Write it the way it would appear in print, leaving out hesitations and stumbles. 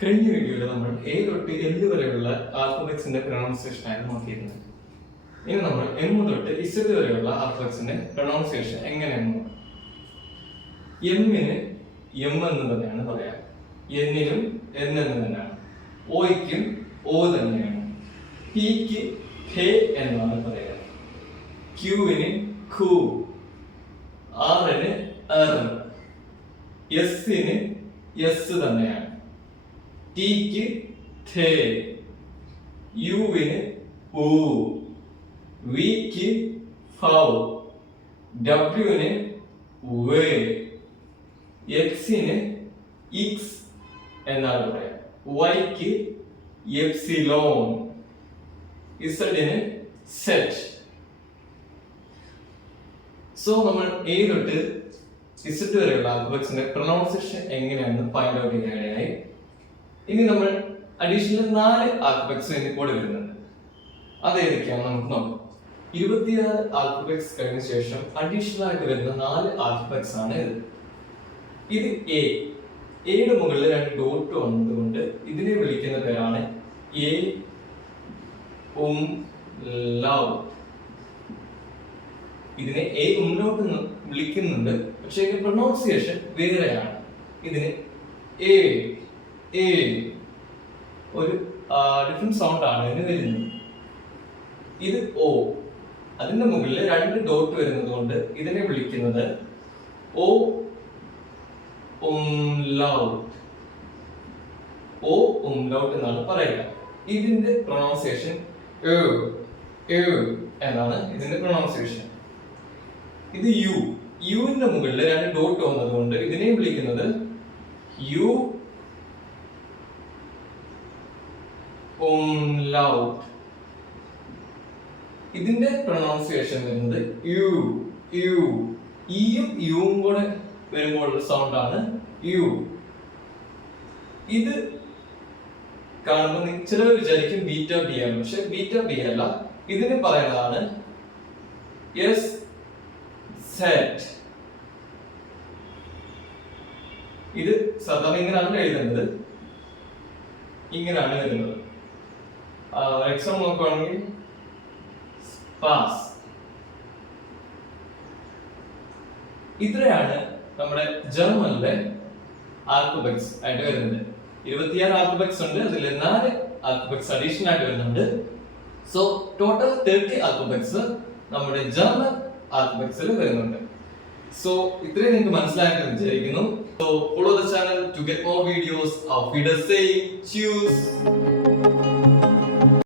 കഴിഞ്ഞ വീഡിയോയിൽ നമ്മൾ എ തൊട്ട് എൽ വരെയുള്ള ആൽഫബറ്റ്സിന്റെ പ്രൊണൗൺസിയേഷൻ ആയിരുന്നു നോക്കിയിരുന്നത്. ഇനി നമ്മൾ എം തൊട്ട് ഇസഡ് വരെയുള്ള ആൽഫബറ്റ്സിന്റെ പ്രൊണൗൺസിയേഷൻ എങ്ങനെയാണ് നോക്കാം. എമ്മിന് എം എന്ന് തന്നെയാണ് പറയാം, എന്നിനും എൻ എന്ന് തന്നെയാണ്, ഓയ്ക്കും ഓ തന്നെയാണ്, പിക്ക് ഹേ എന്നാണ് പറയാ, ക്യൂവിന് ഖു, ആറിന് എർ, എസിന് എസ് തന്നെയാണ്, ടിക്ക് ഥേ, യുവിന് ഊ, വിക്ക് ഫൗ, ഡബ്ല്യുവിന് വേ, എക്സിന് ഇക്സ് എന്നാണ് പറയാം, വൈക്ക് എപ്സിലോൺ, ഇസഡിന് സെറ്റ്. സോ നമ്മൾ എ തൊട്ട് ഇസഡ് വരെയുള്ള ആൽഫബറ്റ്സിന്റെ പ്രൊനൗൺസിയേഷൻ എങ്ങനെയാണെന്ന് ഫൈൻഡ് ഔട്ട് ചെയ്യാനായി. ഇനി നമ്മൾ അഡീഷണൽ 4 ആൽഫബറ്റ്സ് ഇപ്പോൾ വരുന്നുണ്ട്. അത് ഏതൊക്കെയാണെന്ന് നമുക്ക് നോക്കാം. 26 ആൽഫബറ്റ്സ് കഴിഞ്ഞ ശേഷം അഡീഷണൽ ആയിട്ട് വരുന്ന 4 ആൽഫബറ്റ്സ് ആണ് ഇത്. ഇത് എ. എയുടെ മുകളിൽ 2 ഡോട്ട് വന്നതുകൊണ്ട് ഇതിനെ വിളിക്കുന്ന പേരാണ് എ ലവ്. ഇതിനെ എ ഉംലൗട്ട് എന്ന് വിളിക്കുന്നുണ്ട്, പക്ഷേ ഇതിന്റെ പ്രൊനൗൺസിയേഷൻ വേറെയാണ്. ഇതിന് എ എ ഒരു ഡിഫറെന്റ് സൗണ്ട് ആണ് ഇതിന് വരുന്നത്. ഇത് ഓ, അതിന്റെ മുകളിൽ 2 ഡോട്ട് വരുന്നത് കൊണ്ട് ഇതിനെ വിളിക്കുന്നത് ഓ ഉംലൗട്ട്. ഓ ഉംലൗട്ട് എന്നാണ് പറയുക. ഇതിന്റെ പ്രൊനൗൺസിയേഷൻ എന്നാണ് ഇതിന്റെ പ്രൊനൗൺസിയേഷൻ. ഇത് യു. യുവിന്റെ മുകളിൽ 2 ഡോട്ട് വന്നത് കൊണ്ട് ഇതിനെ വിളിക്കുന്നത് യു ഉംലൗട്ട്. ഇതിന്റെ പ്രൊനൗൺസിയേഷൻ വരുന്നത് യു യു. ഇയും യുവും കൂടെ വരുമ്പോഴുള്ള സൗണ്ട് ആണ് യു. ഇത് കാണുമ്പോൾ ചിലർ വിചാരിക്കും ബീറ്റ ബി ആണ്, പക്ഷെ ബീറ്റ ബി അല്ല. ഇതിന് പറയുന്നതാണ് യെസ് സെറ്റ്. ഇത് സാധാരണ ഇങ്ങനെയാണ് എഴുതുന്നത്, ഇങ്ങനെയാണ് വരുന്നത്. എക്സാം നോക്കുകയാണെങ്കിൽ പാസ്. ഇത്രയാണ് നമ്മുടെ ജർമ്മനിലെ ആൽഫബറ്റ്സ് ആയിട്ട് വരുന്നത്. 26 ആൽഫബറ്റ്സ് ഉണ്ട്, അതിൽ 4 ആൽഫബറ്റ്സ് അഡീഷണൽ ആയിട്ട് വരുന്നുണ്ട്. സോ ടോട്ടൽ 30 ആൽഫബറ്റ്സ് നമ്മുടെ ജർമ്മൻ ആൽഫബറ്റ്സിൽ വരുന്നുണ്ട്. സോ ഇത്രയും നിങ്ങൾക്ക് മനസ്സിലായെന്ന് വിചാരിക്കുന്നു. So follow the channel to get more videos of Feeder saying choose.